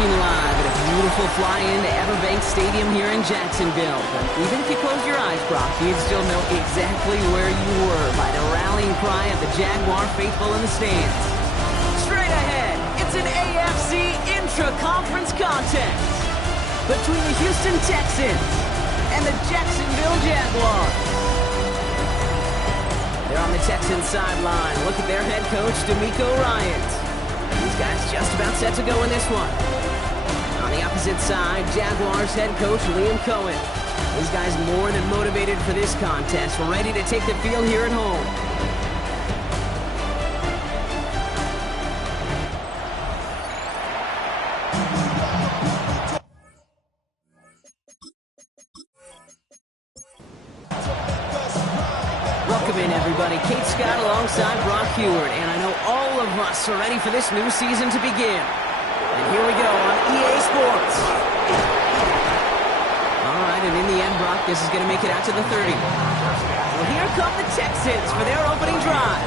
looking live at a beautiful fly-in to Everbank Stadium here in Jacksonville. But even if you close your eyes, Brock, you'd still know exactly where you were by the rallying cry of the Jaguar faithful in the stands. Straight ahead, it's an AFC intra-conference contest between the Houston Texans and the Jacksonville Jaguars. They're on the Texans sideline. Look at their head coach, D'Amico Ryans. These guys just about set to go in this one. On the opposite side, Jaguars head coach Liam Cohen. These guys more than motivated for this contest, ready to take the field here at home. Welcome in, everybody. Kate Scott alongside Brock Heward, and I know all of us are ready for this new season to begin. And here we go on EA Sports. All right, and in the end, Brock, this is going to make it out to the 30. Well, here come the Texans for their opening drive.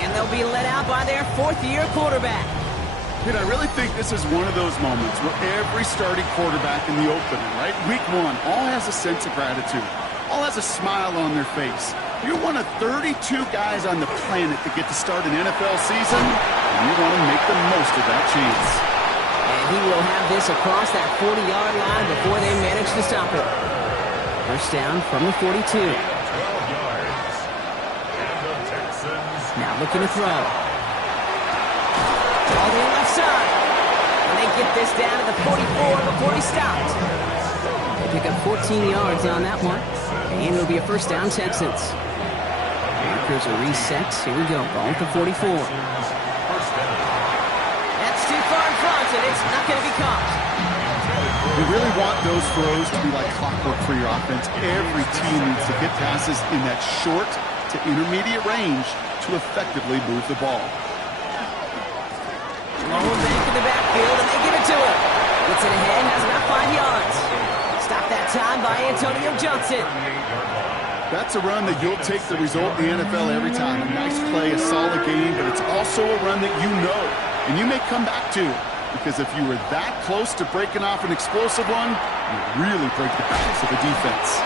And they'll be led out by their fourth-year quarterback. Dude, I really think this is one of those moments where every starting quarterback in the opening, right? Week one, all has a sense of gratitude. All has a smile on their face. You're one of 32 guys on the planet that get to start an NFL season, and you want to make the most of that chance. And he will have this across that 40-yard line before they manage to stop it. First down from the 42. 12 yards. And the Texans. Now looking to throw. All the left side. And they get this down to the 44 before he stopped. They pick up 14 yards on that one. And it'll be a first down, Texans. Markers are reset. Here we go. Ball at the 44. That's too far in front, and it's not going to be caught. You really want those throws to be like clockwork for your offense. Every team needs to get passes in that short to intermediate range to effectively move the ball. Long back in the backfield, and they give it to him. Gets it ahead, has about 5 yards. Stopped that time by Antonio Johnson. That's a run that you'll take the result in the NFL every time. A nice play, a solid game, but it's also a run that you know, and you may come back to. Because if you were that close to breaking off an explosive one, you really break the backs of the defense.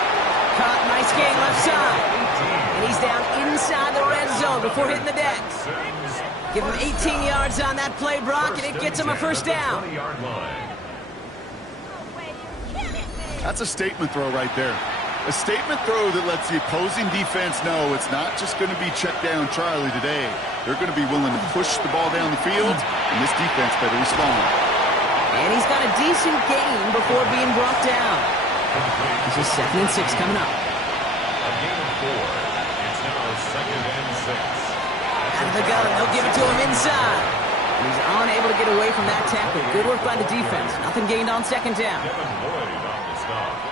Caught, nice game left side. And he's down inside the red zone before hitting the deck. Give him 18 yards on that play, Brock, and it gets him a first down. That's a statement throw right there. A statement throw that lets the opposing defense know it's not just going to be check down Charlie today. They're going to be willing to push the ball down the field, and this defense better respond. And he's got a decent gain before being brought down. This is 2nd and 6 coming up. A gain of 4. It's now 2nd and 6. Out of the gun, they'll give it to him inside. And he's unable to get away from that tackle. Good work by the defense. Nothing gained on 2nd down.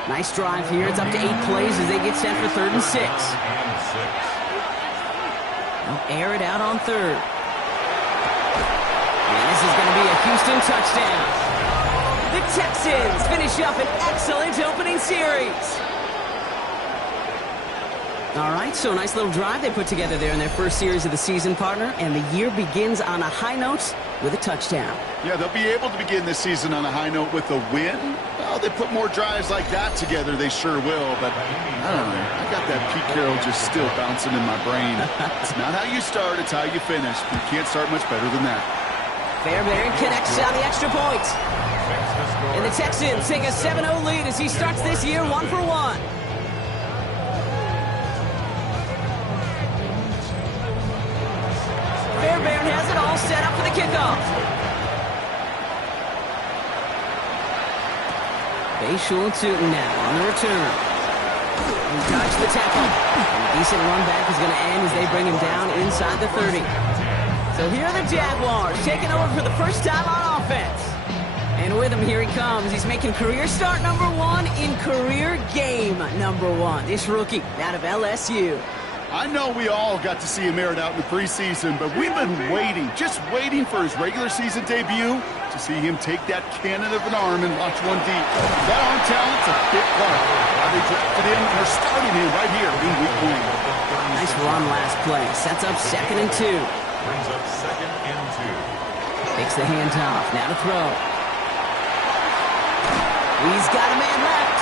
Nice drive here. It's up to 8 plays as they get set for 3rd and 6. They'll air it out on 3rd. And this is going to be a Houston touchdown. The Texans finish up an excellent opening series. All right, so a nice little drive they put together there in their first series of the season, partner, and the year begins on a high note with a touchdown. Yeah, they'll be able to begin this season on a high note with a win. Well, they put more drives like that together, they sure will, but I don't know. I got that Pete Carroll just still bouncing in my brain. It's not how you start, it's how you finish. You can't start much better than that. Fairbairn connects on the extra point. And the Texans take a 7-0 lead as he starts this year 1-for-1. Fairbairn has it all set up for the kickoff. Bayshul and Tootin now on the return. He dodged the tackle. And a decent run back is going to end as they bring him down inside the 30. So here are the Jaguars taking over for the first time on offense. And with him, here he comes. He's making career start number 1 in career game number 1. This rookie out of LSU. I know we all got to see him aired out in the preseason, but we've been waiting, just waiting for his regular season debut to see him take that cannon of an arm and launch one deep. That arm talent's a big part. They drafted him and are starting him right here in week 1. Nice run last play. Sets up 2nd and 2. Brings up 2nd and 2. Takes the hands off. Now to throw. He's got a man left.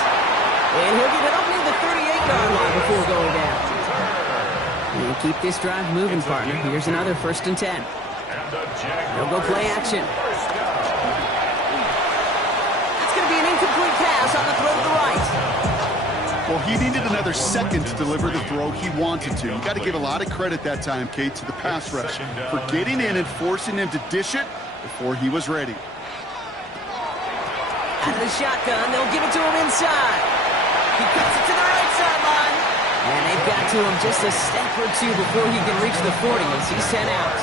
And he'll get it up near the 38-yard line before going down. And keep this drive moving, partner. Here's another 1st and 10. They'll go play action. That's going to be an incomplete pass on the throw to the right. Well, he needed another second to deliver the throw he wanted to. You got to give a lot of credit that time, Kate, to the pass rush for getting in and forcing him to dish it before he was ready. Out of the shotgun, they'll give it to him inside. He cuts it to the right sideline. And they've got to him just a step or two before he can reach the 40 as he's sent out.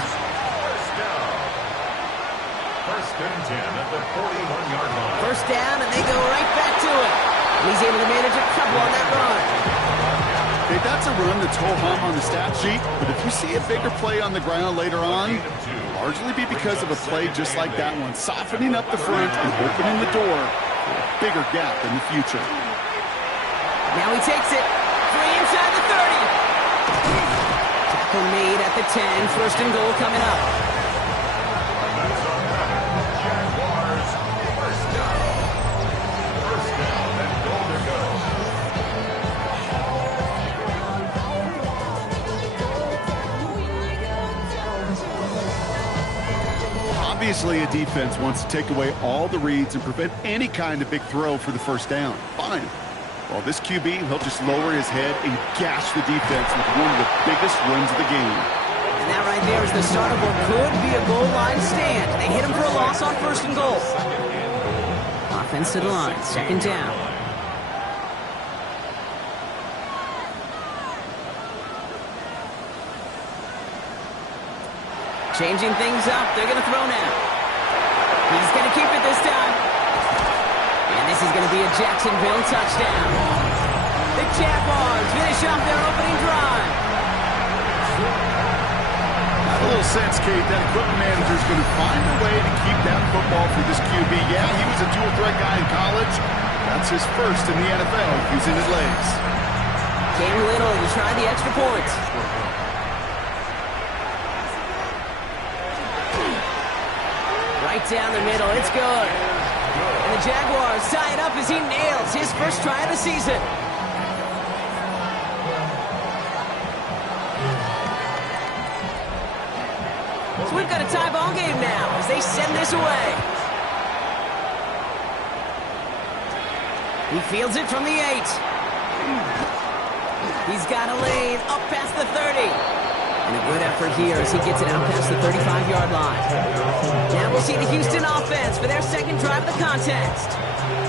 First and 10 at the 41-yard line. First down, and they go right back to it. And he's able to manage a couple on that run. Okay, that's a run that's ho-hum on the stat sheet, but if you see a bigger play on the ground later on, largely be because of a play just like that one, softening up the front and opening the door for a bigger gap in the future. Now he takes it. Free inside the 30. Tackle made at the 10. 1st and goal coming up. Jaguars, first down. First down and goal to go. Obviously, a defense wants to take away all the reads and prevent any kind of big throw for the 1st down. Fine. Well, this QB, he'll just lower his head and gash the defense with one of the biggest runs of the game. And that right there is the start of what could be a goal line stand. They hit him for a loss on 1st and goal. Offense to the line, 2nd down. Changing things up. They're going to throw now. He's going to keep it this time. And this is going to be a Jacksonville touchdown. The Jaguars finish off their opening drive. Got a little sense, Kate, that equipment manager is going to find a way to keep that football for this QB. Yeah, he was a dual-threat guy in college. That's his first in the NFL using his legs. Cam Little to try the extra point. Right down the middle. It's good. And the Jaguars tie it up as he nails his first try of the season. So we've got a tie ball game now as they send this away. He fields it from the 8. He's got a lane up past the 30. And a good effort here as he gets it out past the 35-yard line. Now we'll see the Houston offense for their second drive of the contest.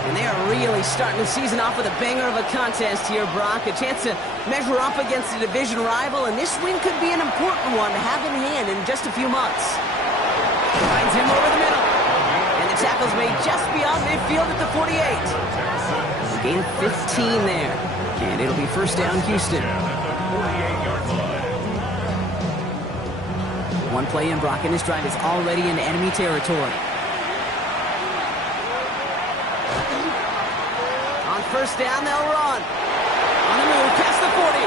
And they are really starting the season off with a banger of a contest here, Brock. A chance to measure up against a division rival, and this win could be an important one to have in hand in just a few months. Finds him over the middle. And the tackle's made just beyond midfield at the 48. A gain of 15 there. And it'll be 1st down, Houston. One play in, Brock, and this drive is already in enemy territory. On 1st down, they'll run. On the move, past the 40.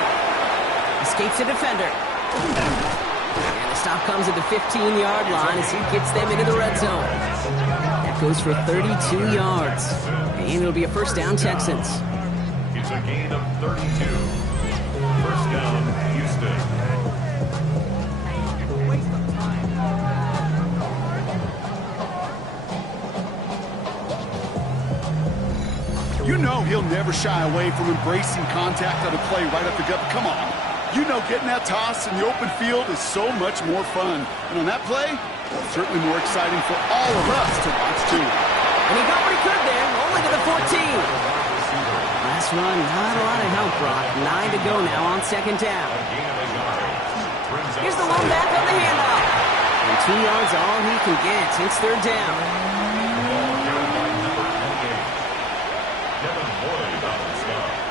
Escapes a defender. And the stop comes at the 15-yard line as he gets them into the red zone. That goes for 32 yards. And it'll be a 1st down, Texans. It's a gain of 32. 1st down, Houston. You know he'll never shy away from embracing contact on a play right up the gut. Come on. You know getting that toss in the open field is so much more fun. And on that play, certainly more exciting for all of us to watch, too. And he got what he could there, only to the 14. Last run, not a lot of help, Brock. 9 to go now on 2nd down. Here's the lone back on the handoff. And 2 yards all he can get. It's 3rd down.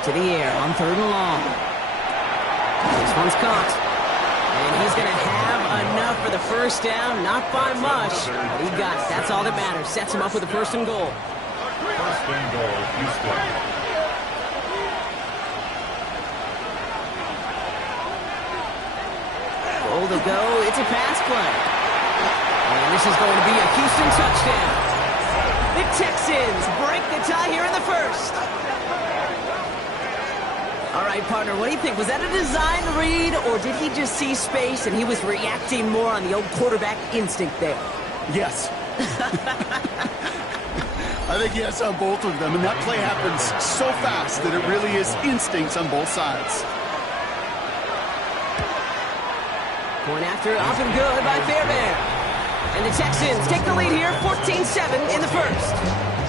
To the air on 3rd and long. This one's caught. And he's going to have enough for the 1st down. Not by much, but he got it. That's all that matters. Sets him up with a 1st and goal. 1st and goal, Houston. Goal to go. It's a pass play. And this is going to be a Houston touchdown. The Texans break the tie here in the first. All right, partner, what do you think? Was that a design read, or did he just see space and he was reacting more on the old quarterback instinct there? Yes. I think yes on both of them, and that play happens so fast that it really is instincts on both sides. Point after, off and good by Fairbairn. And the Texans take the lead here, 14-7 in the first.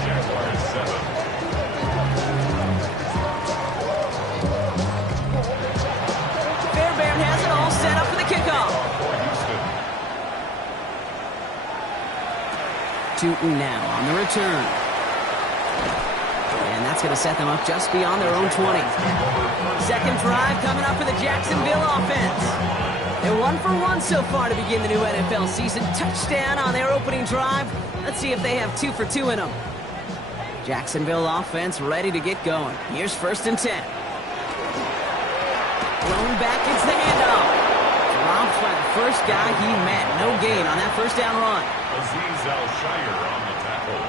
Jaguars 7. Fairbairn has it all set up for the kickoff. Tootin now on the return. And that's going to set them up just beyond their own 20. Second drive coming up for the Jacksonville offense. They're 1 for 1 so far to begin the new NFL season. Touchdown on their opening drive. Let's see if they have 2 for 2 in them. Jacksonville offense ready to get going. Here's 1st and 10. Thrown back, it's the handoff. Dropped by the first guy he met. No gain on that first down run. Azeez Al-Shire on the tackle.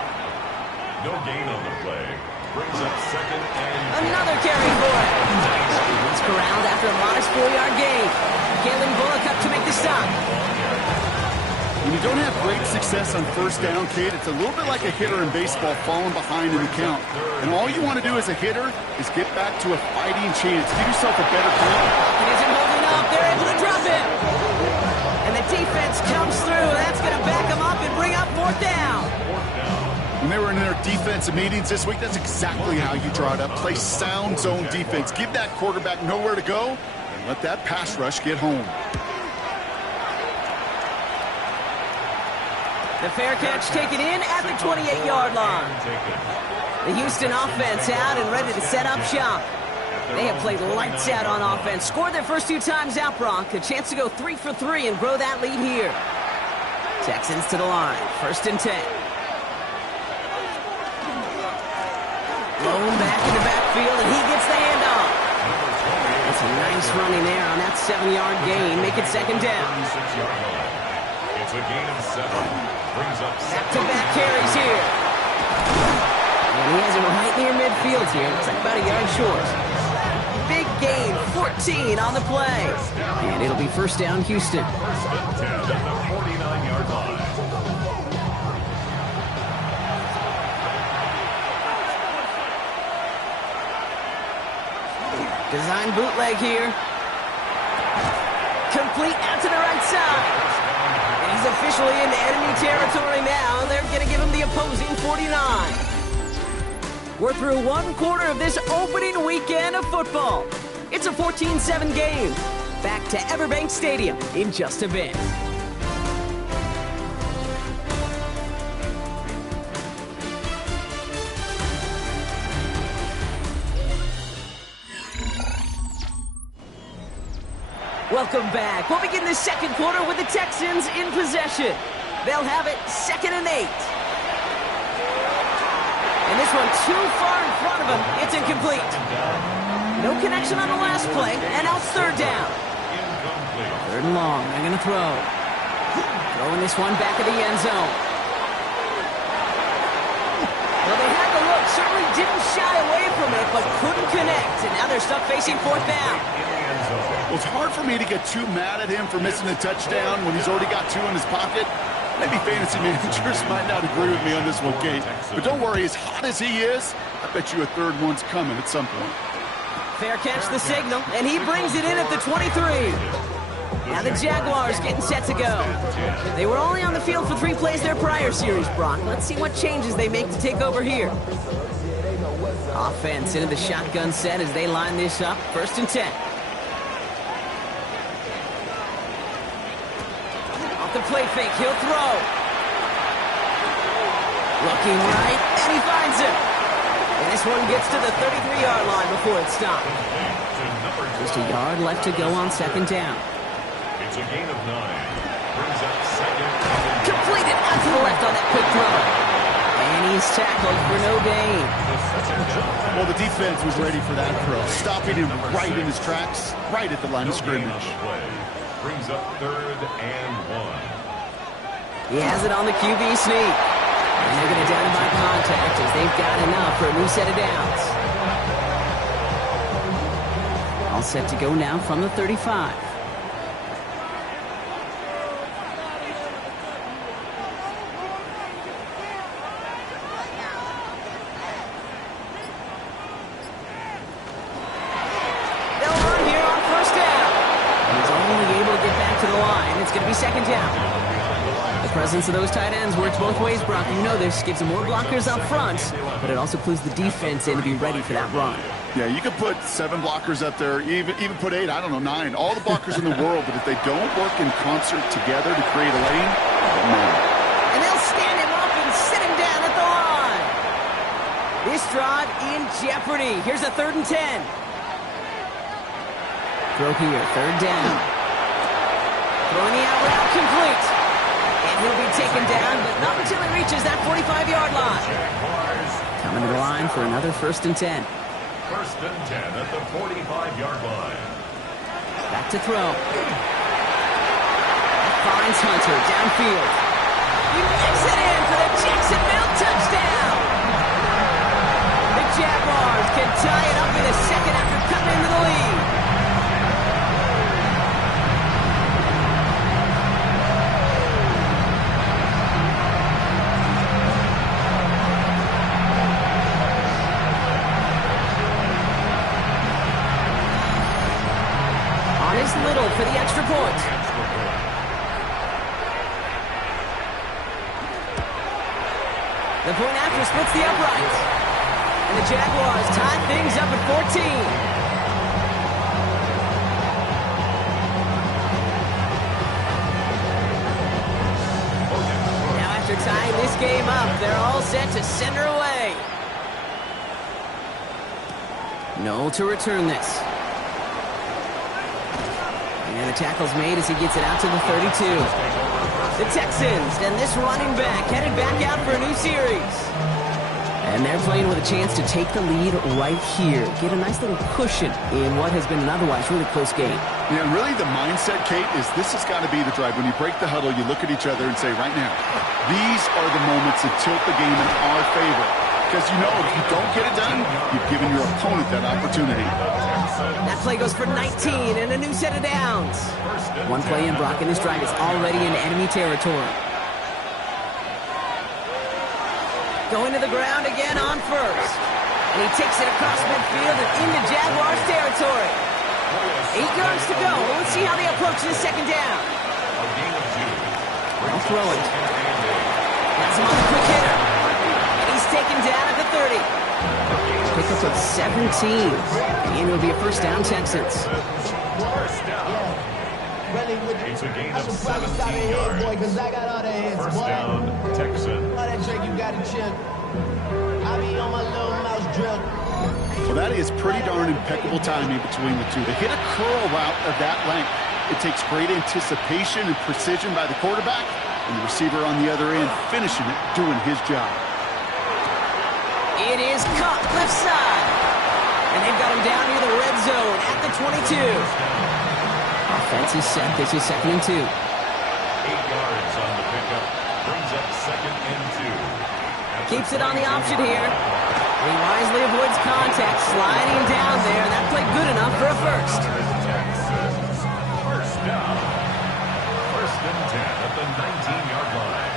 No gain on the play. Brings up 2nd and... Another carry for it. He's corralled after a modest 4-yard gain. Kalen Bullock up to make the stop. When you don't have great success on first down, Kate, it's a little bit like a hitter in baseball falling behind in the count. And all you want to do as a hitter is get back to a fighting chance. Give yourself a better count. He isn't holding up. They're able to drop him. And the defense comes through. That's going to back him up and bring up 4th down. When they were in their defensive meetings this week, that's exactly how you draw it up. Play sound zone defense. Give that quarterback nowhere to go and let that pass rush get home. The fair catch taken in at the 28-yard line. The Houston offense out and ready to set up shop. They have played lights out on offense. Scored their first 2 times out, Brock. A chance to go 3 for 3 and grow that lead here. Texans to the line. 1st and 10. Blown back in the backfield, and he gets the handoff. That's a nice running there on that 7-yard gain. Make it 2nd down. It's a gain of 7. Brings up back-to-back carries here. And he has him right near midfield here. Looks like about a yard short. Big gain, 14 on the play. And it'll be 1st down, Houston. 1st and 10 at the 49-yard line. Design bootleg here. Complete out to the right side. And he's officially into enemy territory now. They're going to give him the opposing 49. We're through 1 quarter of this opening weekend of football. It's a 14-7 game. Back to Everbank Stadium in just a bit. Welcome back. We'll begin the 2nd quarter with the Texans in possession. They'll have it 2nd and 8. And this one too far in front of him. It's incomplete. No connection on the last play, and now it's 3rd down. 3rd and long. They're going to throw. Throwing this one back of the end zone. Well, they had the look. Certainly didn't shy away from it, but couldn't connect. And now they're stuck facing 4th down. Well, it's hard for me to get too mad at him for missing a touchdown when he's already got 2 in his pocket. Maybe fantasy managers might not agree with me on this one, Kate. But don't worry, as hot as he is, I bet you a 3rd one's coming at some point. Fair catch the signal, and he brings it in at the 23. Now the Jaguars getting set to go. They were only on the field for 3 plays their prior series, Brock. Let's see what changes they make to take over here. Offense into the shotgun set as they line this up. 1st and 10. Off the play fake, he'll throw. Looking right, and he finds him. And this one gets to the 33-yard line before it's stopped. Just a yard left to go on 2nd down. It's a gain of 9. Brings up 2nd. Completed out to the left on that quick throw. And he's tackled for no gain. Well, the defense was ready for that throw, stopping him right in his tracks, right at the line of scrimmage. Brings up 3rd and 1. He has it on the QB sneak. And they're going to down him by contact as they've got enough for a new set of downs. All set to go now from the 35. It's going to be second down. The presence of those tight ends works both ways, Brock. You know this. Gives them more blockers up front, but it also clues the defense in to be ready for that run. Yeah, you could put 7 blockers up there, even put 8, I don't know, 9. All the blockers in the world, but if they don't work in concert together to create a lane, man. And they'll stand him up and sit him down at the line. This drive in jeopardy. Here's a 3rd and 10. Throw here, 3rd down. Throwing the out route complete. And he'll be taken down, but not until he reaches that 45-yard line. Coming to the line for another 1st and 10. 1st and 10 at the 45-yard line. Back to throw. Finds Hunter downfield. He makes it in for the Jacksonville touchdown. The Jaguars can tie it up in a second after cutting into the lead. Little for the extra point. The point after splits the uprights. And the Jaguars tie things up at 14. Now after tying this game up, they're all set to send her away. Noel to return this. And the tackle's made as he gets it out to the 32. The Texans and this running back headed back out for a new series. And they're playing with a chance to take the lead right here. Get a nice little cushion in what has been an otherwise really close game. Yeah, really the mindset, Kate, is this has got to be the drive. When you break the huddle, you look at each other and say, right now, these are the moments that tilt the game in our favor. Because you know if you don't get it done, you've given your opponent that opportunity. That play goes for 19 and a new set of downs. One play in, Brock, and this drive is already in enemy territory. Going to the ground again on 1st. And he takes it across midfield and into Jaguars territory. 8 yards to go. Let's see how they approach this 2nd down. I'll throw it. That's him on the quick hitter. Taken down at the 30. Pickup of 17. And it'll be a 1st down, Texans. It's a gain of 17 yards. 1st down, Texans. Well, that is pretty darn impeccable timing between the two. To hit a curl route of that length, it takes great anticipation and precision by the quarterback, and the receiver on the other end finishing it, doing his job. It is caught left side. And they've got him down near the red zone at the 22. Offense is set. This is 2nd and 2. 8 yards on the pickup. Brings up 2nd and 2. Keeps it on the option here. He wisely avoids contact, sliding down there. That played good enough for a 1st. 1st down. 1st and 10 at the 19-yard line.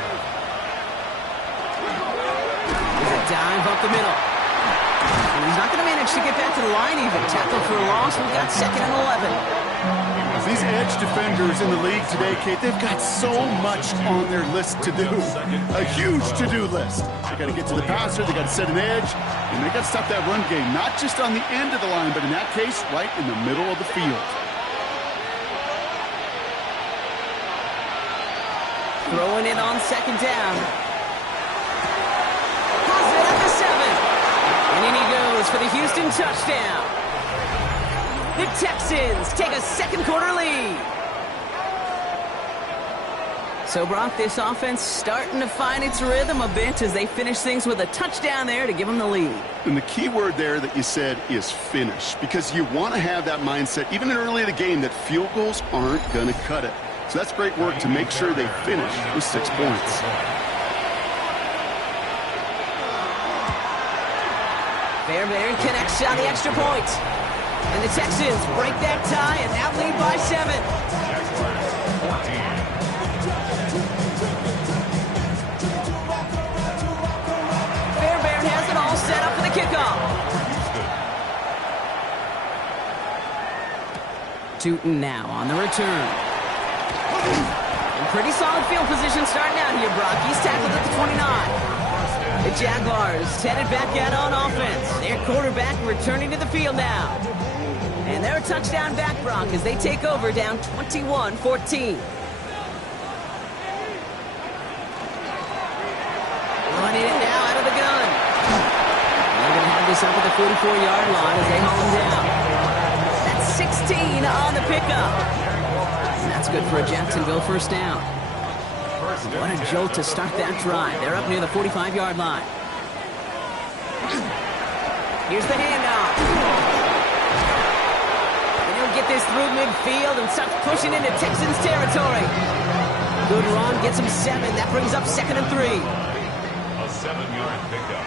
Dive up the middle. And he's not going to manage to get back to the line even. Tackle for a loss. We've got 2nd and 11. These edge defenders in the league today, Kate, they've got so much on their list to do. A huge to-do list. They got to get to the passer, they got to set an edge, and they got to stop that run game. Not just on the end of the line, but in that case, right in the middle of the field. Throwing it on 2nd down. And in he goes for the Houston touchdown. The Texans take a 2nd quarter lead. So, Brock, this offense starting to find its rhythm a bit as they finish things with a touchdown there to give them the lead. And the key word there that you said is finish, because you want to have that mindset, even early in the game, that field goals aren't going to cut it. So that's great work to make sure they finish with 6 points. Fairbairn connects on the extra point. And the Texans break that tie and now lead by 7. Jaguars 14. Fairbairn has it all set up for the kickoff. Tootin now on the return. And pretty solid field position starting out here, Brock. He's tackled at the 29. The Jaguars headed back out on offense. Their quarterback returning to the field now. And they're a touchdown back, Brock, as they take over down 21-14. Running it now out of the gun. They're going to have this up at the 44-yard line as they haul him down. That's 16 on the pickup. And that's good for a Jacksonville first down. What a jolt to start that drive. They're up near the 45-yard line. Here's the handoff. And he'll get this through midfield and starts pushing into Texans territory. Good run, gets him 7. That brings up 2nd and 3. A 7-yard pickup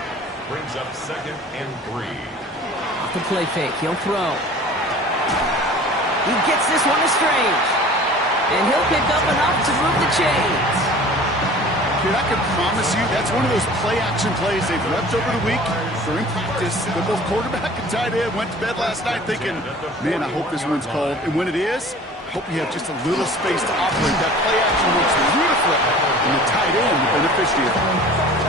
brings up 2nd and 3. Off the play fake, he'll throw. He gets this one to Strange. And he'll pick up enough to move the chains. Dude, I can promise you that's one of those play-action plays they've repped over the week during practice. That both quarterback and tight end went to bed last night thinking, man, I hope this one's called. And when it is, I hope you have just a little space to operate. That play-action looks beautiful. And the tight end, the beneficiary.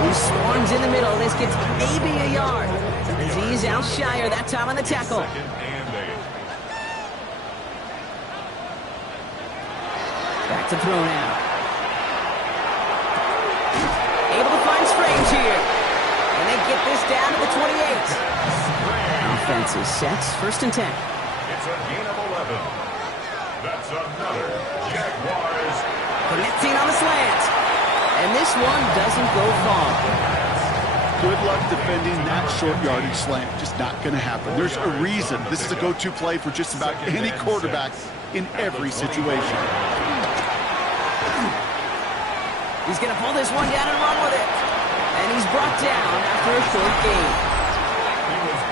He swarms in the middle. This ggets maybe a yard. He's out shyer that time on the tackle. 2nd and 8. Back to throw now. Able to find Strange here. And they get this down to the 28. Offense is set. 1st and 10. It's a gain of 11. That's another Jaguars. Connecting on the slant. And this one doesn't go far. Good luck defending that short yardage slant. Just not going to happen. There's a reason this is a go-to play for just about any quarterback in every situation. He's going to pull this one down and run with it. And he's brought down after a short gain.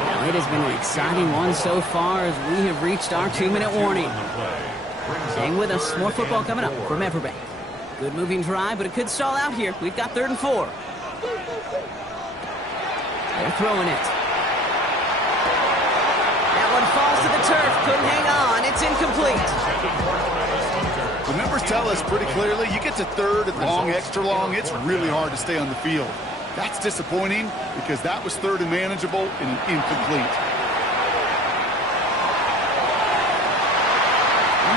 Now, it has been an exciting one so far as we have reached our 2-minute warning. Staying with us, more football coming up from Everbank. Good moving drive, but it could stall out here. We've got 3rd and 4. They're throwing it. That one falls to the turf. Couldn't hang on. It's incomplete. The numbers tell us pretty clearly, you get to 3rd and long, extra long, it's really hard to stay on the field. That's disappointing because that was 3rd and manageable and an incomplete.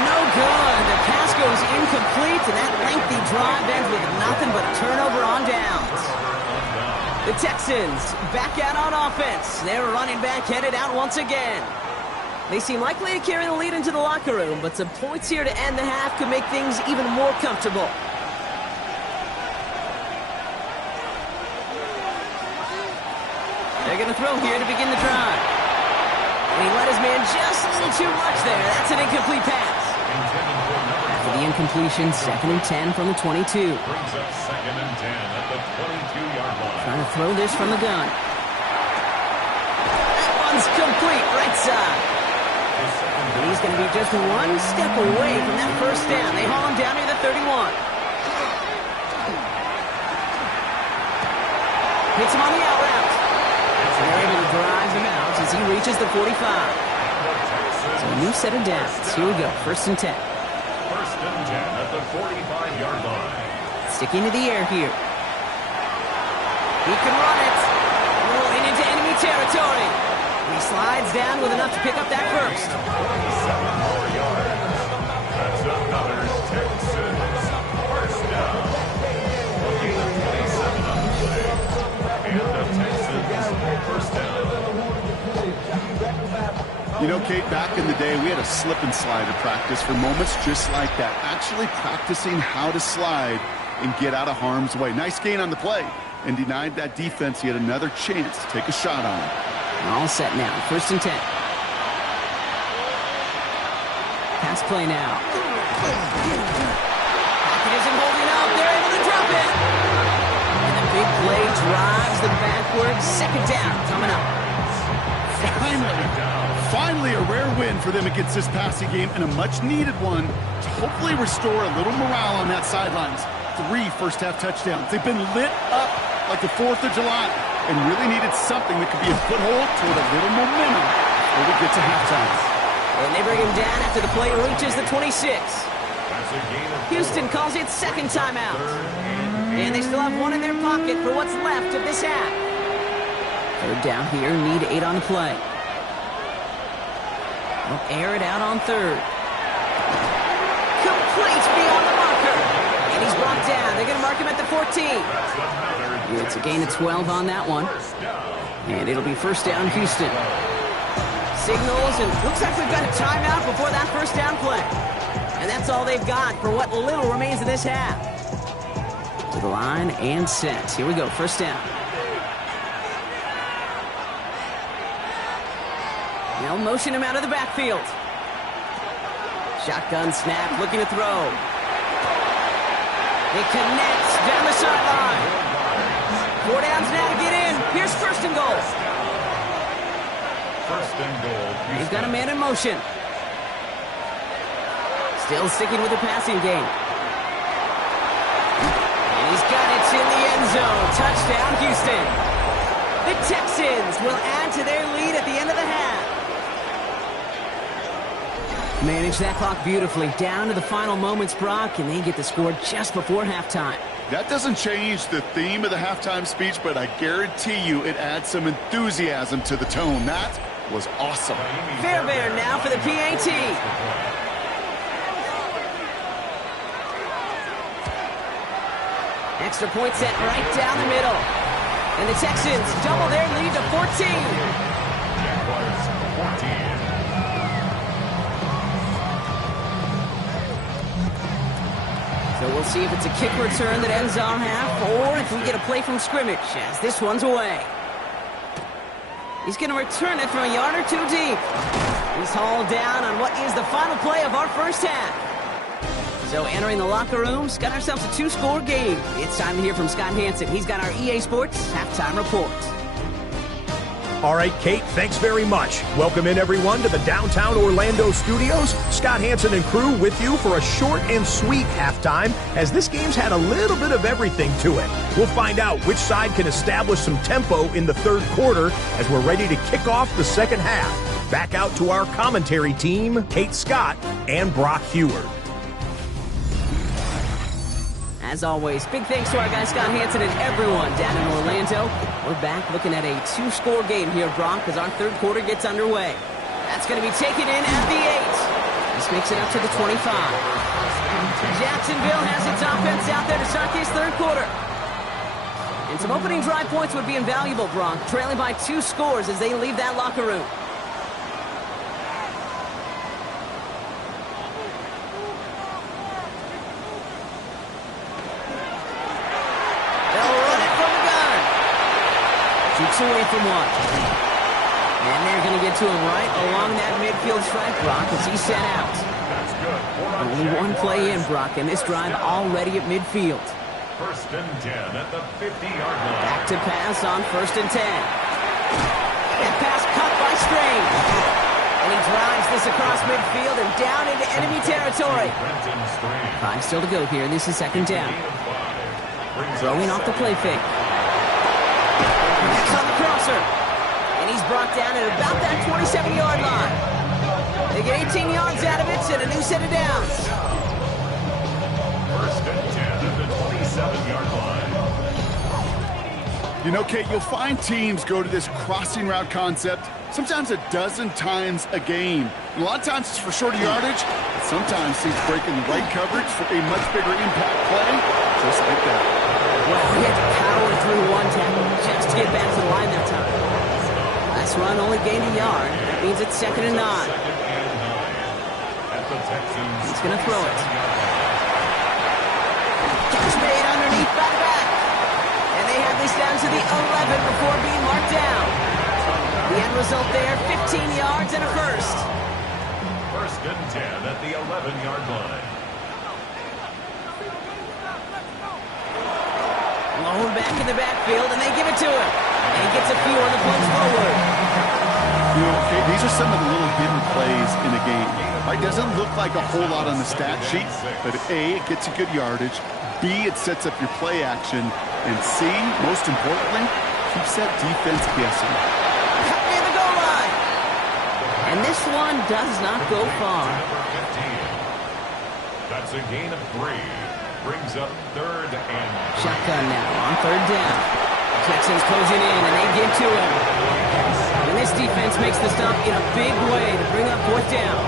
No good. The pass goes incomplete, and that lengthy drive ends with nothing but a turnover on downs. The Texans back out on offense. Their running back headed out once again. They seem likely to carry the lead into the locker room, but some points here to end the half could make things even more comfortable. They're going to throw here to begin the drive. And he let his man just a little too much there. That's an incomplete pass. After the incompletion, 2nd and 10 from the 22. Brings up 2nd and 10 at the 22-yard line. Trying to throw this from the gun. That one's complete, right side. He's going to be just one step away from that first down. They haul him down near the 31. Hits him on the out route. They're able to drive him out as he reaches the 45. So a new set of downs. Here we go. 1st and 10. 1st and 10 at the 45-yard line. Sticking to the air here. He can run it. Rolling into enemy territory. He slides down with enough to pick up that first. 7 more yards. That's another Texans first down. A gain of 27 on the play. And the Texans first down. You know, Kate, back in the day, we had a slip and slide at practice for moments just like that. Actually practicing how to slide and get out of harm's way. Nice gain on the play. And denied that defense yet another chance to take a shot on him. All set now. 1st and 10. Pass play now. Package isn't holding up. They're able to drop it. And the big play drives them backwards. 2nd down coming up. Finally a rare win for them against this passing game, and a much-needed one to hopefully restore a little morale on that sidelines. 3 first-half touchdowns. They've been lit up like the 4th of July and really needed something that could be a foothold toward a little momentum before we get to halftime. And they bring him down after the play reaches the 26. Houston calls it second timeout. And they still have 1 in their pocket for what's left of this half. Third down here, need 8 on the play. They'll air it out on third. Complete beyond the marker. And he's brought down. They're going to mark him at the 14. It's a gain of 12 on that one. And it'll be first down, Houston. Signals, and looks like we've got a timeout before that first down play. And that's all they've got for what little remains of this half. To the line and set. Here we go, first down. They'll motion him out of the backfield. Shotgun snap, looking to throw. It connects down the sideline. 4 downs now to get in. Here's first and goal. First and goal. He's got a man in motion. Still sticking with the passing game. And he's got it in the end zone. Touchdown, Houston. The Texans will add to their lead at the end of the half. Manage that clock beautifully. Down to the final moments, Brock, and they get the score just before halftime. That doesn't change the theme of the halftime speech, but I guarantee you it adds some enthusiasm to the tone. That was awesome. Fairbairn now for the PAT. Extra point set right down the middle. And the Texans double their lead to 14. Jaguars 14. So we'll see if it's a kick return that ends our half, or if we get a play from scrimmage, as this one's away. He's going to return it from a yard or 2 deep. He's hauled down on what is the final play of our first half. So entering the locker room's got ourselves a 2-score game. It's time to hear from Scott Hansen. He's got our EA Sports halftime report. All right, Kate, thanks very much. Welcome in, everyone, to the downtown Orlando studios. Scott Hansen and crew with you for a short and sweet halftime, as this game's had a little bit of everything to it. We'll find out which side can establish some tempo in the third quarter as we're ready to kick off the second half. Back out to our commentary team, Kate Scott and Brock Heward. As always, big thanks to our guy Scott Hansen and everyone down in Orlando. We're back looking at a 2-score game here, Brock, as our third quarter gets underway. That's going to be taken in at the 8. This makes it up to the 25. Jacksonville has its offense out there to start this third quarter. And some opening drive points would be invaluable, Brock, trailing by 2 scores as they leave that locker room. Jukes away from one. And they're going to get to him right along that midfield stripe, Brock, as he's set out. That's good. Only 1 play in, Brock, and this drive already at midfield. First and 10 at the 50-yard line. Back to pass on first and 10. That pass cut by Strange. And he drives this across midfield and down into enemy territory. 5 still to go here. This is second down. Throwing off the play fake. Next on the crosser. And he's brought down at about that 27-yard line. They get 18 yards out of it and a new set of downs. First and 10 at the 27-yard line. You know, Kate, you'll find teams go to this crossing route concept sometimes a dozen times a game. And a lot of times it's for shorter yardage, but sometimes teams breaking the right coverage for a much bigger impact play, just like that. Well, he had to power through 1 tackle just to get back to the line that time. Last run only gained a yard. That means it's second and 9. He's going to throw it. Catch made underneath by the back. And they have this down to the 11 before being marked down. The end result there, 15 yards and a first. First and 10 at the 11-yard line. Lone back in the backfield, and they give it to him. And he gets a few on the punch forward. You know, okay, these are some of the little hidden plays in a game. Right? Doesn't look like a whole lot on the stat sheet, but A, it gets you good yardage. B, it sets up your play action. And C, most importantly, keeps that defense guessing. Near the goal line. And this one does not go far. Number 15. That's a gain of 3. Brings up 3rd and 3. Shotgun now on 3rd down. Texans closing in, and they get to him. And this defense makes the stop in a big way to bring up 4th down.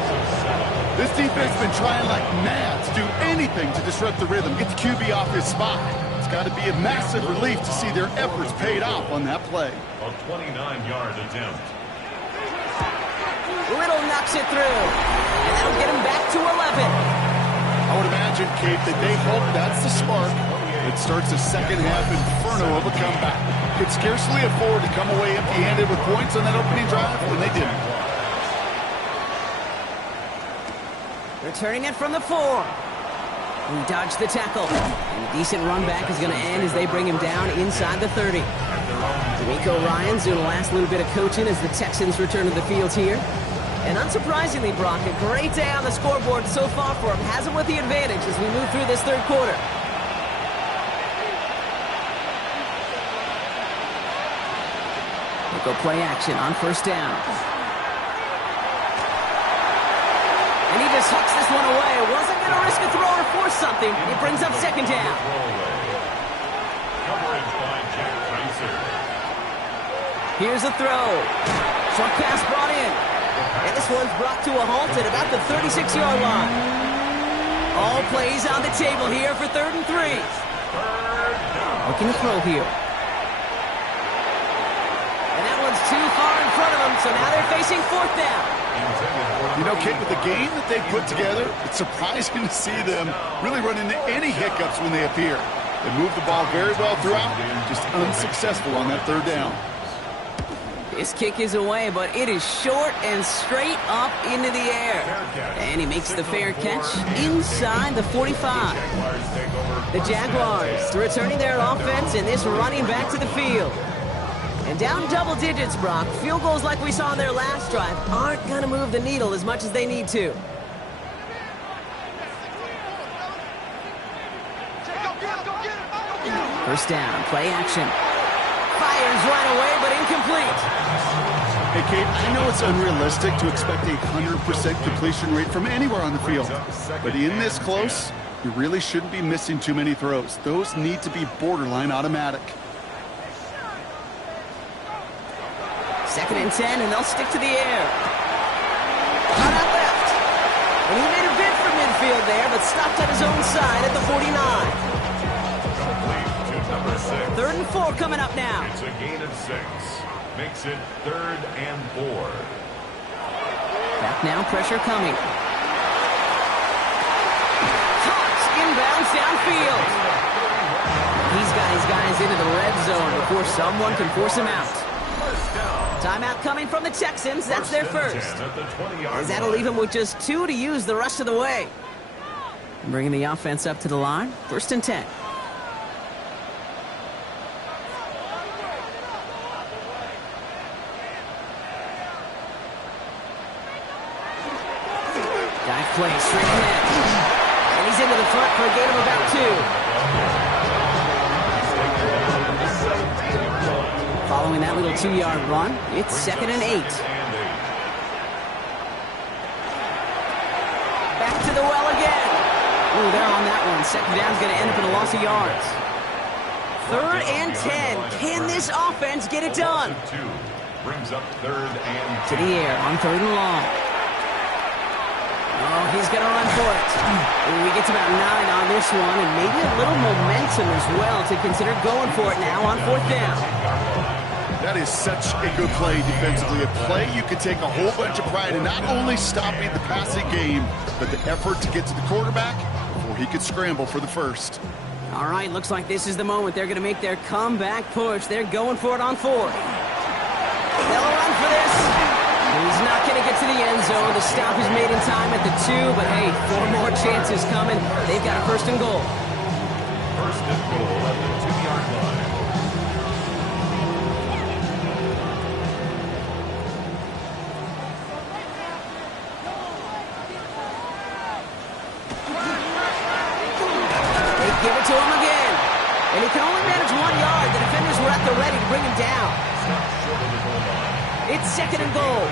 This defense has been trying like mad to do anything to disrupt the rhythm, get the QB off his spot. It's got to be a massive relief to see their efforts paid off on that play. A 29-yard attempt. Little knocks it through, and that'll get him back to 11. I would imagine, Kate, that they hope that's the spark that starts the second half inferno of a comeback. Could scarcely afford to come away empty-handed with points on that opening drive, and they didn't. Returning it from the 4. We dodged the tackle. And a decent run back is going to end as they bring him down inside the 30. D'Amico Ryan's doing the last little bit of coaching as the Texans return to the field here. And unsurprisingly, Brock, a great day on the scoreboard so far for him. Has him with the advantage as we move through this 3rd quarter. We'll go play action on 1st down. And he just hooks this one away. Wasn't going to risk a throw or force something. It brings up 2nd down. Coverage by Jack Tracer. Here's a throw. Short pass brought in. And this one's brought to a halt at about the 36-yard line. All plays on the table here for 3rd and 3. Looking to throw here. And that one's too far in front of them, so now they're facing 4th down. You know, Kate, with the game that they put together, it's surprising to see them really run into any hiccups when they appear. They move the ball very well throughout, just unsuccessful on that 3rd down. This kick is away, but it is short and straight up into the air. And he makes the fair catch inside the 45. The Jaguars returning their offense and this running back to the field. And down double digits, Brock. Field goals like we saw in their last drive aren't going to move the needle as much as they need to. First down, play action. Fires right away, but incomplete. Hey, Kate, I know it's unrealistic to expect a 100% completion rate from anywhere on the field. But in this close, you really shouldn't be missing too many throws. Those need to be borderline automatic. 2nd and 10, and they'll stick to the air. Cut out left. And he made a bid for midfield there, but stopped at his own side at the 49. Number 6. 3rd and 4 coming up now. It's a gain of 6. Makes it 3rd and 4. Back now, pressure coming. Tops inbounds downfield. He's got his guys into the red zone before someone can force him out. Timeout coming from the Texans. That's their first. As that'll leave him with just 2 to use the rest of the way. Bringing the offense up to the line. 1st and 10. Dive play straight ahead. And he's into the front for a gain of about 2. Following that little 2-yard run, it's 2nd and 8. Back to the well again. Ooh, they're on that one. 2nd down's going to end up in a loss of yards. 3rd and 10. Can this offense get it done? Brings up 3rd and 10. To the air on 3rd and long. Oh, he's going to run for it. Ooh, he gets about 9 on this one, and maybe a little momentum as well to consider going for it now on 4th down. That is such a good play defensively. A play you can take a whole bunch of pride in not only stopping the passing game, but the effort to get to the quarterback before he could scramble for the first. All right, looks like this is the moment they're going to make their comeback push. They're going for it on 4. They'll run for this. He's not going to get to the end zone. The stop is made in time at the 2, but hey, 4 more chances coming. They've got a 1st and goal. 1st and goal at the 2-yard line. give it to him again. And he can only manage 1 yard. The defenders were at the ready to bring him down. Short of the goal line. It's 2nd and goal.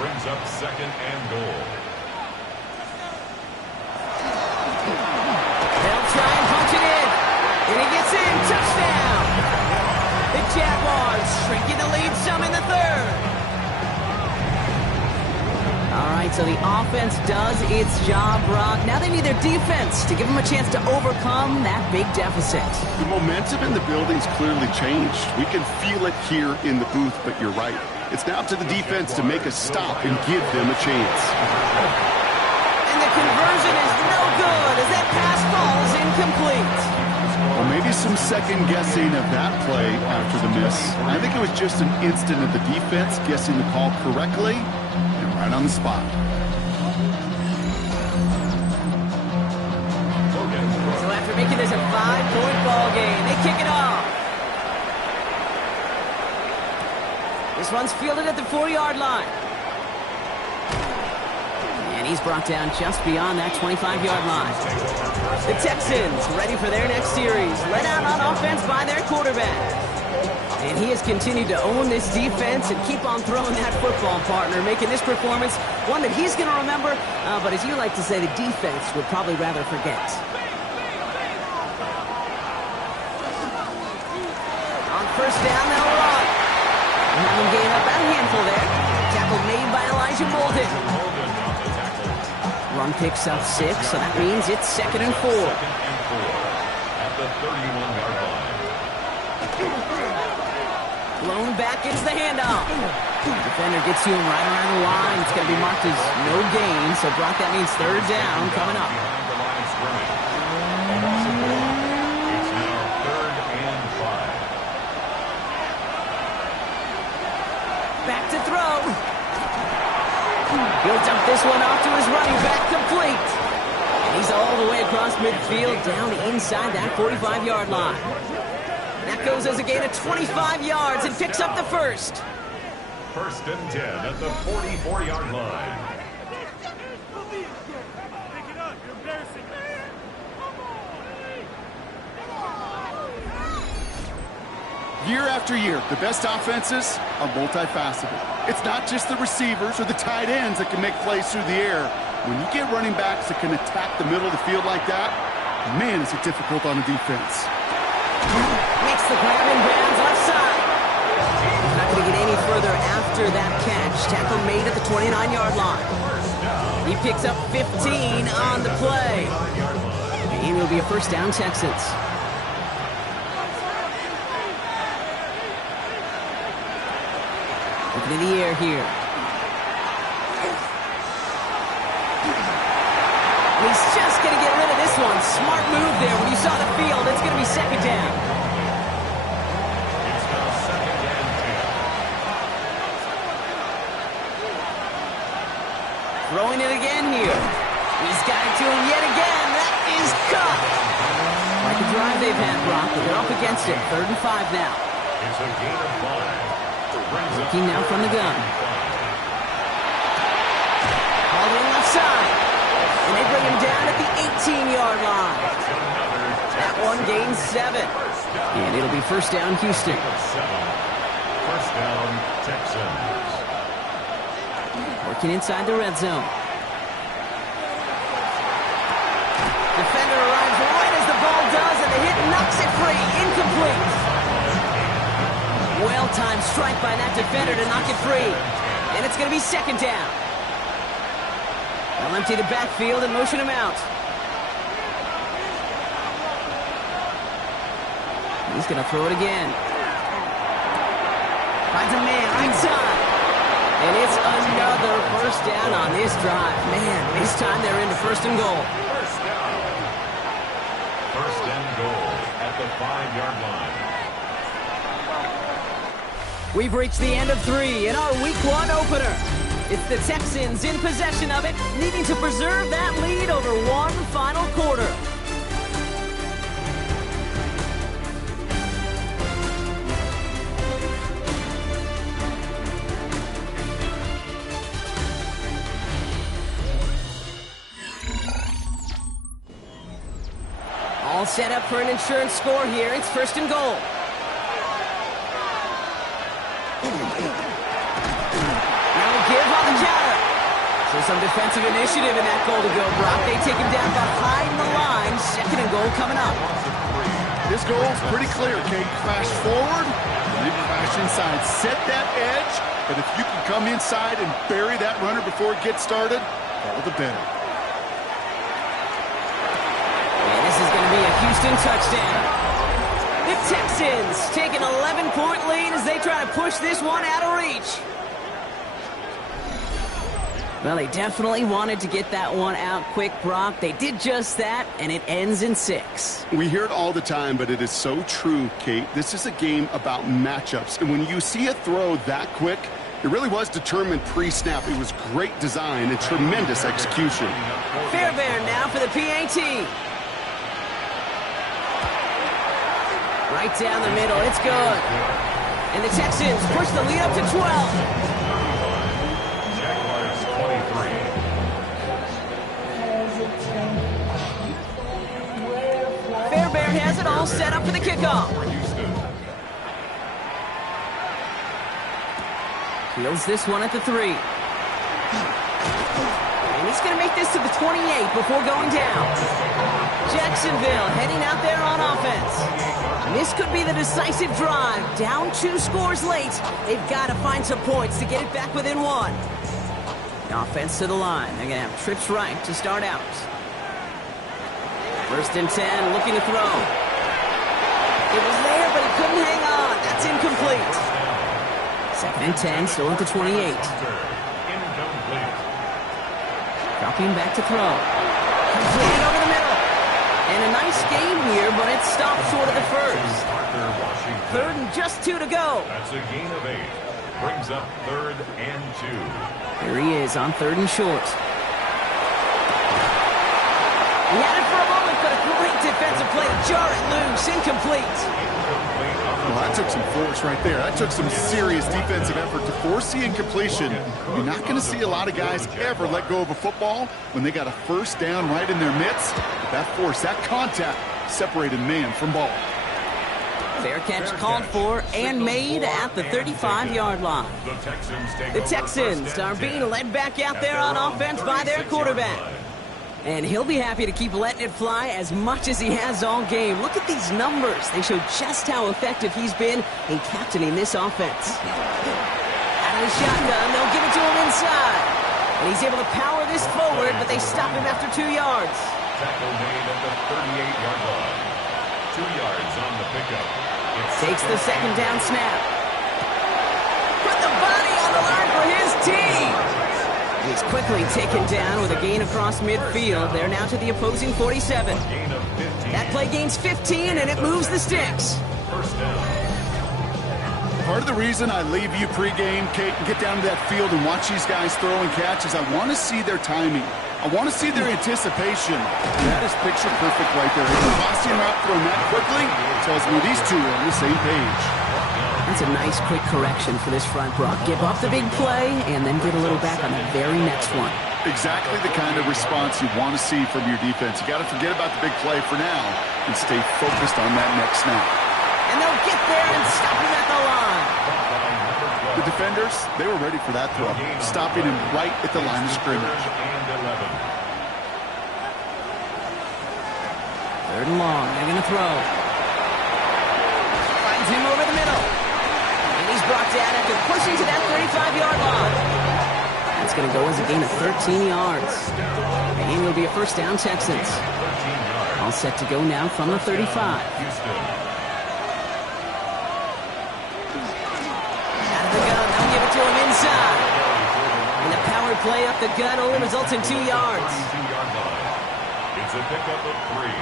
Brings up 2nd and goal. They'll try and punch it in. And he gets in. Touchdown. The Jaguars shrinking the lead some in the 3rd. All right, so the offense does its job, Brock. Now they need their defense to give them a chance to overcome that big deficit. The momentum in the building's clearly changed. We can feel it here in the booth, but you're right. It's now up to the defense to make a stop and give them a chance. And the conversion is no good as that pass falls incomplete. Well, maybe some second guessing of that play after the miss. I think it was just an instant of the defense guessing the call correctly and right on the spot. So after making this a 5-point ball game, they kick it off. This one's fielded at the 4-yard line. And he's brought down just beyond that 25-yard line. The Texans ready for their next series. Led out on offense by their quarterback. And he has continued to own this defense and keep on throwing that football, partner, making this performance one that he's going to remember, but as you like to say, the defense would probably rather forget. On 1st down, they'll run. And have him gain up a handful there. Tackle made by Elijah Molden. Run picks up 6, so that means it's 2nd and 4. At the 31-yard line. Blown back, gets the handoff. Defender gets to him right around the line. It's going to be marked as no gain, so Brock, that means 3rd down coming up. Behind the line of scrimmage. Offensive block. It's now 3rd and 5. Back to throw. He'll dump this one off to his running back, complete. And he's all the way across midfield, down inside that 45-yard line. That goes as a gain of 25 yards and picks up the 1st. 1st and 10 at the 44-yard line. Year after year, the best offenses are multifaceted. It's not just the receivers or the tight ends that can make plays through the air. When you get running backs that can attack the middle of the field like that, man, is it difficult on the defense. Makes the grab in bounds left side. He's not going to get any further after that catch. Tackle made at the 29-yard line. He picks up 15 on the play. It will be a 1st down, Texans. Up in the air here. He's just going to get rid of this one. Smart move there when you saw the field. It's going to be 2nd down. It's now 2nd and 10. Throwing it again here. He's got it to him yet again. That is cut. Like a drive they've had, Brock, but they're up against it. 3rd and 5 now. It's a gain of 5. Looking now from the gun. All in left side. And they bring him down at the 18-yard line. That one gains 7. And it'll be 1st down, Houston. 1st down, Texans. Working inside the red zone. Defender arrives right as the ball does, and the hit knocks it free. Incomplete. Well-timed strike by that defender to knock it free. And it's going to be 2nd down. They'll empty the backfield and motion him out. He's going to throw it again. Finds a man right side. And it's another 1st down on this drive. Man, this time they're into 1st and goal. 1st down. 1st and goal at the 5-yard line. We've reached the end of 3 in our Week 1 opener. It's the Texans in possession of it, needing to preserve that lead over one final quarter. All set up for an insurance score here. It's 1st and goal. Now give on the counter. So some defensive initiative in that goal to go, Brock. They take him down behind the line. 2nd and goal coming up. This goal is pretty clear, Kate. Crash forward, and then crash inside. Set that edge, but if you can come inside and bury that runner before it gets started, all the better. And this is going to be a Houston touchdown. The Texans take an 11-point lead as they try to push this one out of reach. Well, they definitely wanted to get that one out quick, Brock. They did just that, and it ends in 6. We hear it all the time, but it is so true, Kate. This is a game about matchups, and when you see a throw that quick, it really was determined pre-snap. It was great design and tremendous execution. Fairbairn now for the PAT. Right down the middle, it's good. And the Texans push the lead up to 12. Jaguars 23. Fairbairn has it all set up for the kickoff. Fields this one at the 3. And he's going to make this to the 28 before going down. Jacksonville heading out there on offense. This could be the decisive drive. Down 2 scores late. They've got to find some points to get it back within 1. Offense to the line. They're going to have trips right to start out. 1st and 10, looking to throw. It was there, but he couldn't hang on. That's incomplete. 2nd and 10, still at the 28. Incomplete. Dropping back to throw. Completed over the middle. And a nice game here, but it stopped short of the 1st. 3rd and just 2 to go. That's a gain of 8. Brings up 3rd and 2. Here he is on 3rd and short. He had it for a moment, but a great defensive play to jar it loose. Incomplete. Well, that took some force right there. That took some serious defensive effort to force the incompletion. You're not going to see a lot of guys ever let go of a football when they got a 1st down right in their midst. But that force, that contact, separated man from ball. Fair catch called for and made at the 35-yard line. The Texans are being led back out there on offense by their quarterback. And he'll be happy to keep letting it fly as much as he has all game. Look at these numbers. They show just how effective he's been in captaining this offense. Out of the shotgun, they'll give it to him inside. And he's able to power this forward, but they stop him after 2 yards. Tackle made at the 38-yard line. 2 yards on the pickup. Takes the 2nd down snap. Put the body on the line for his team. He's quickly taken down with a gain across midfield. They're now to the opposing 47. That play gains 15, and it moves the sticks. 1st down. Part of the reason I leave you pregame, Kate, and get down to that field and watch these guys throw and catch is I want to see their timing. I want to see their anticipation. That is picture perfect right there. If you're bossing him out throwing that quickly, tells me these two are on the same page. That's a nice quick correction for this front, Brock. Give up the big play and then get a little back on the very next one. Exactly the kind of response you want to see from your defense. You got to forget about the big play for now and stay focused on that next snap. And they'll get there and stop him at the line. The defenders, they were ready for that throw, stopping him right at the line of scrimmage. 3rd and long, they're going to throw. Finds him over the middle. And he's brought down after pushing to that 35-yard line. That's going to go as a gain of 13 yards. And it'll be a 1st down Texans. All set to go now from the 35. To him inside. And the power play up the gut only results in 2 yards. It's a pickup of 3.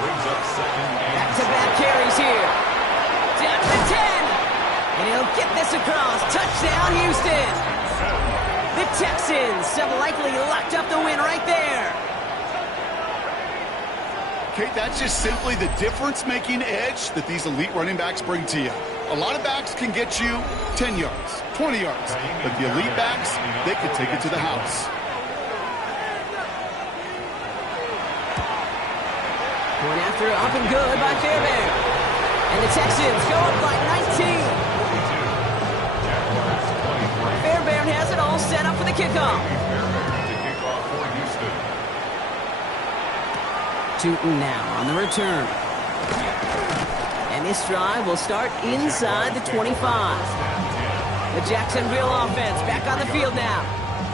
Brings up 2nd and Back-to-back carries here. Down to the 10. And he'll get this across. Touchdown, Houston. The Texans have likely locked up the win right there. Kate, that's just simply the difference-making edge that these elite running backs bring to you. A lot of backs can get you 10 yards, 20 yards, but the elite backs, they can take it to the house. Going after it, up and good by Fairbairn. And the Texans go up by 19. Fairbairn has it all set up for the kickoff. Tootin now on the return. And this drive will start inside the 25. The Jacksonville offense back on the field now.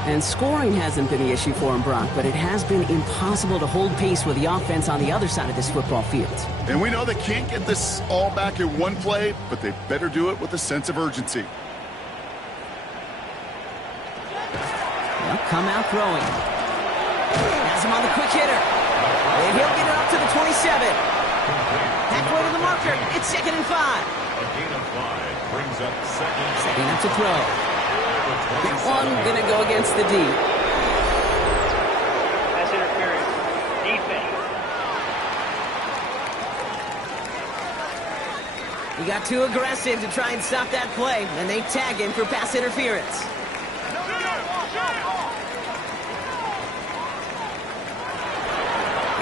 And scoring hasn't been the issue for him, Brock, but it has been impossible to hold pace with the offense on the other side of this football field. And we know they can't get this all back in one play, but they better do it with a sense of urgency. They'll come out throwing. Has him on the quick hitter. And he'll get it up to the 27. Halfway to the marker. It's 2nd and 5. A gain of 5 brings up Setting up to throw. That one going to go against the D. Pass interference. Defense. He got too aggressive to try and stop that play, and they tag him for pass interference.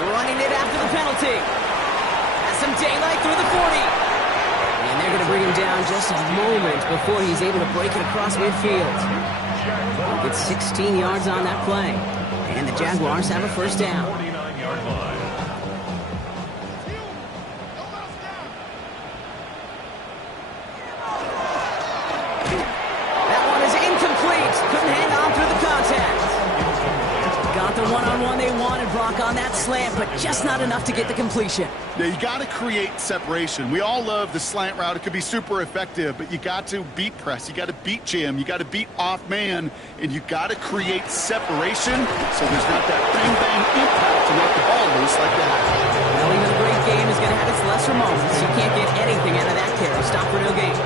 Running it after the penalty. Has some daylight through the 40. And they're going to bring him down just a moment before he's able to break it across midfield. He'll get 16 yards on that play. And the Jaguars have a first down. 49-yard line. That one is incomplete. Couldn't hang on through the contact. Got the one-on-one they wanted, Brock, on that slant, but just not enough to get the completion. Yeah, you got to create separation. We all love the slant route. It could be super effective, but you got to beat press. You got to beat jam. You got to beat off man, and you got to create separation so there's not that bang-bang impact to knock the ball loose like that. Well, even a great game is going to have its lesser moments. You can't get anything out of that carry. Stop for no gain.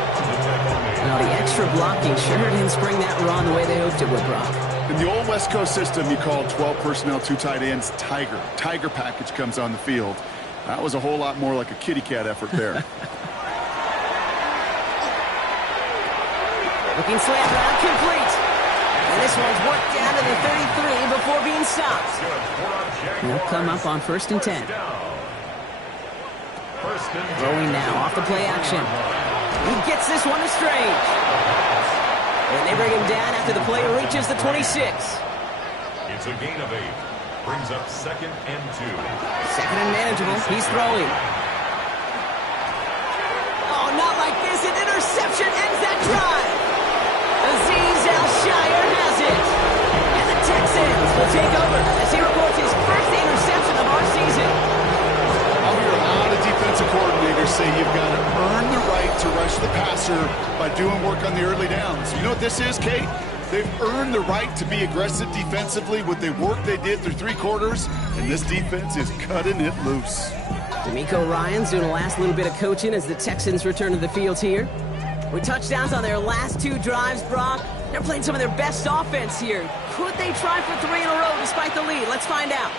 Now, the extra blocking sure didn't spring that run the way they hoped it would, Brock. In the old West Coast system, you call 12 personnel, 2 tight ends, Tiger. Tiger package comes on the field. That was a whole lot more like a kitty cat effort there. Looking slant route complete. And this one's worked down to the 33 before being stopped. They'll come up on 1st and 10. Throwing now off the play action. He gets this one to Strange. And they bring him down after the play reaches the 26. It's a gain of 8. Brings up 2nd and 2. 2nd and manageable. He's throwing. Oh, not like this. An interception ends that drive. Azeez Al-Shire has it. And the Texans will take over as he records his first interception of our season. I'll hear a lot of defensive coordinators say you've got to earn the right to rush the passer by doing work on the early downs. You know what this is, Kate? They've earned the right to be aggressive defensively with the work they did through 3 quarters, and this defense is cutting it loose. D'Amico Ryan's doing the last little bit of coaching as the Texans return to the field here. With touchdowns on their last 2 drives, Brock, they're playing some of their best offense here. Could they try for 3 in a row despite the lead? Let's find out.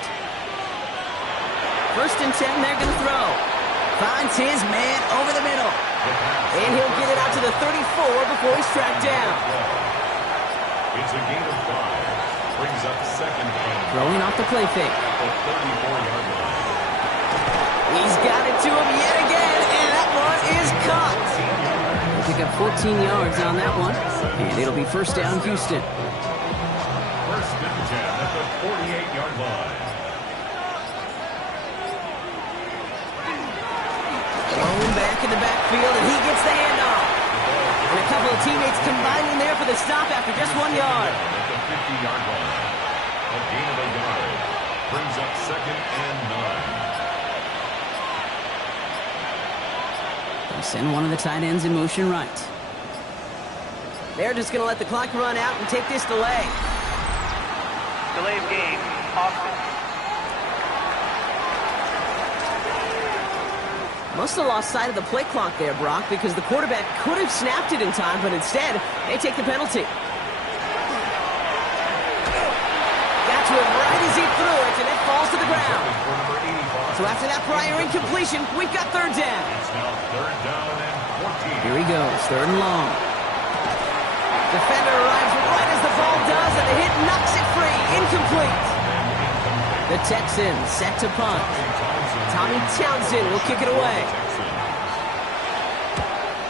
1st and 10, they're going to throw. Finds his man over the middle. And he'll get it out to the 34 before he's tracked down. It's a gain of 5. Brings up 2nd and Throwing off the play fake. at the 34-yard line. He's got it to him yet again, and that one is caught. He'll pick up 14 yards on that one, and it'll be 1st down, Houston. 1st and 10 at the 48-yard line. Thrown back in the backfield, and he gets the handoff. And a couple of teammates combining there for the stop after just 1 yard. At the 50-yard line. A gain of a yard. Brings up 2nd and 9. They send one of the tight ends in motion right. They're just going to let the clock run out and take this delay. Delay of game. Austin. Must have lost sight of the play clock there, Brock, because the quarterback could have snapped it in time, but instead, they take the penalty. Got to him right as he threw it, and it falls to the ground. So after that prior incompletion, we've got 3rd down. It's now 3rd down and 14. Here he goes, 3rd and long. Defender arrives right as the ball does, and the hit knocks it free. Incomplete. The Texans set to punt. Tommy Townsend will kick it away.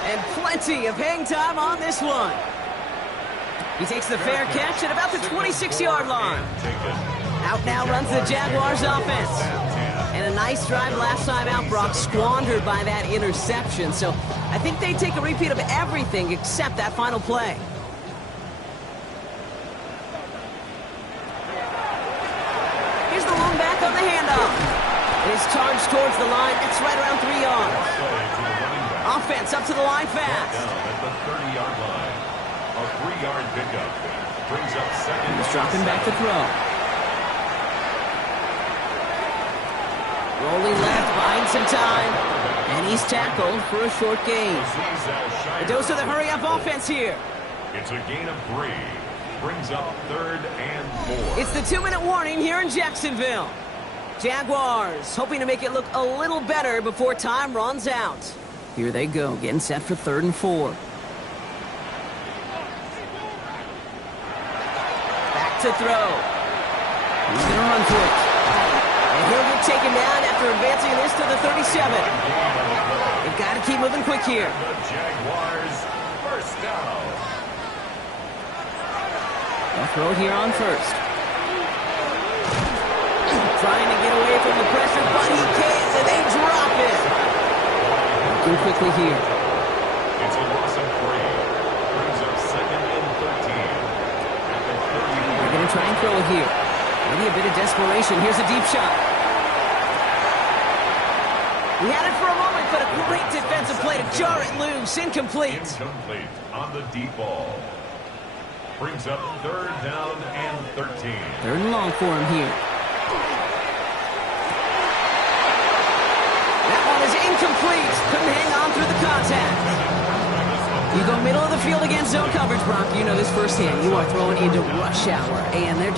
And plenty of hang time on this one. He takes the fair catch at about the 26-yard line. Out now runs the Jaguars offense. And a nice drive last time out, Brock, squandered by that interception. So I think they take a repeat of everything except that final play. Here's the long back on the handoff. It is charged towards the line. It's right around 3 yards. Offense up to the line fast. Down at the 30-yard line. A 3-yard pickup brings up second. He's dropping back to throw. Rolling left, buying some time. And he's tackled for a short gain. A dose of the hurry-up offense here. It's a gain of 3. Brings up 3rd and 4. It's the 2-minute warning here in Jacksonville. Jaguars hoping to make it look a little better before time runs out. Here they go, getting set for 3rd and 4. Back to throw. He's going to run for it. And he'll get taken down after advancing this to the 37. They've got to keep moving quick here. The Jaguars first down. They'll throw here on 1st. Trying to get away from the pressure, but he can't, and they drop it. Working quickly here. It's a loss of 3. Brings up 2nd and 13. At the 30. They're going to try and throw it here. Maybe a bit of desperation. Here's a deep shot. He had it for a moment, but a great defensive play to jar it loose. Incomplete. Incomplete on the deep ball. Brings up 3rd down and 13. 3rd and long for him here. That one is incomplete. Couldn't hang on through the contact. You go middle of the field against zone coverage, Brock. You know this firsthand. You are throwing into rush hour, and there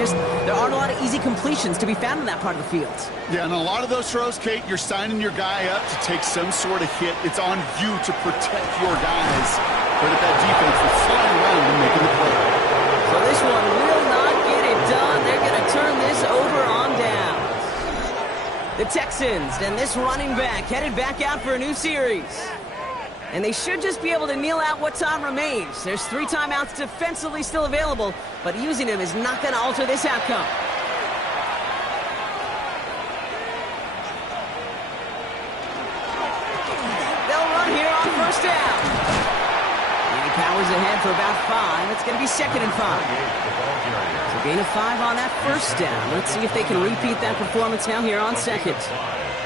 aren't a lot of easy completions to be found in that part of the field. Yeah, and a lot of those throws, Kate, you're signing your guy up to take some sort of hit. It's on you to protect your guys. But if that defense is flying around and making the play. So this one will not get it done. They're going to turn this over on down. The Texans and this running back headed back out for a new series. And they should just be able to kneel out what time remains. There's 3 timeouts defensively still available, but using them is not going to alter this outcome. They'll run here on 1st down. And he powers ahead for about 5. It's going to be 2nd and 5. So gain of 5 on that 1st down. Let's see if they can repeat that performance now here on 2nd.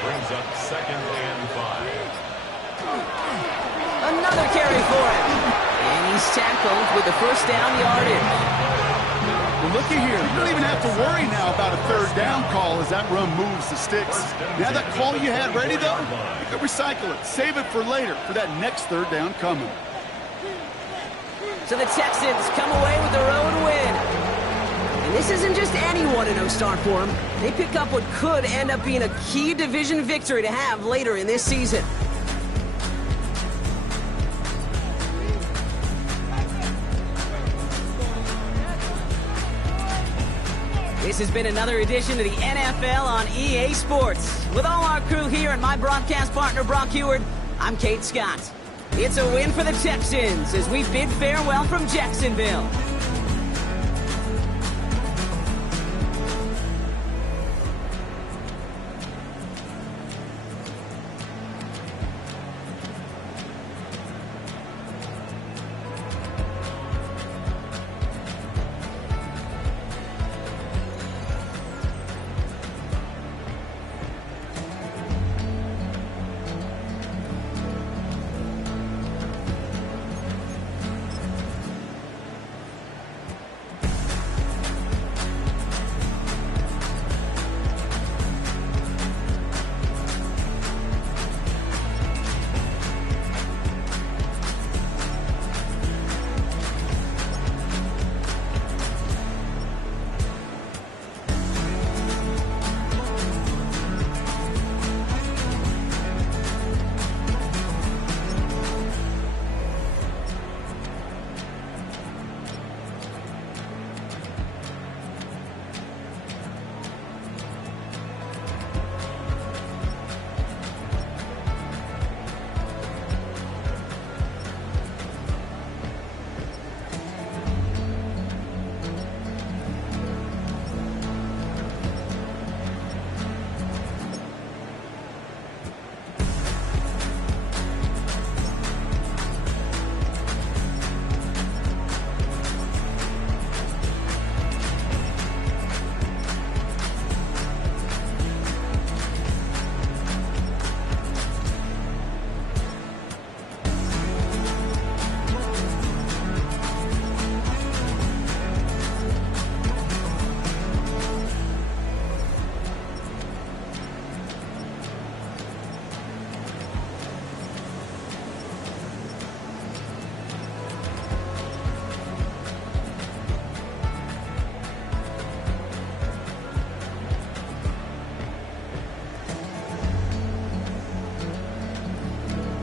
Brings up 2nd and 5. Another carry for him. And he's tackled with the 1st down yardage. Well, looky here. You don't even have to worry now about a 3rd down call as that run moves the sticks. Now that call you had ready, though, you can recycle it. Save it for later for that next 3rd down coming. So the Texans come away with the road win. And this isn't just any 1-0 start for them. They pick up what could end up being a key division victory to have later in this season. This has been another edition of the NFL on EA Sports. With all our crew here and my broadcast partner, Brock Heward, I'm Kate Scott. It's a win for the Texans as we bid farewell from Jacksonville.